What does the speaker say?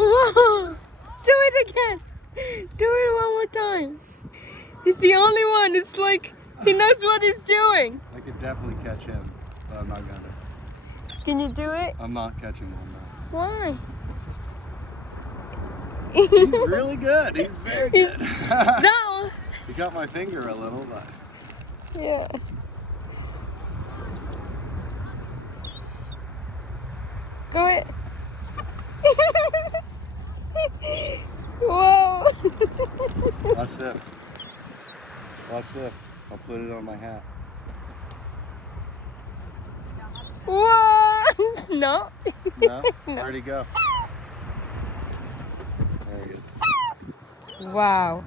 Whoa! Do it again. Do it one more time. He's the only one. It's like he knows what he's doing. I could definitely catch him, but I'm not gonna. Can you do it? I'm not catching one now. Why? He's really good. He's very good. No. He got my finger a little, but. Yeah. Go it. Whoa. Watch this. Watch this. I'll put it on my hat. Whoa. No. No? Where'd he go? There he is. Wow.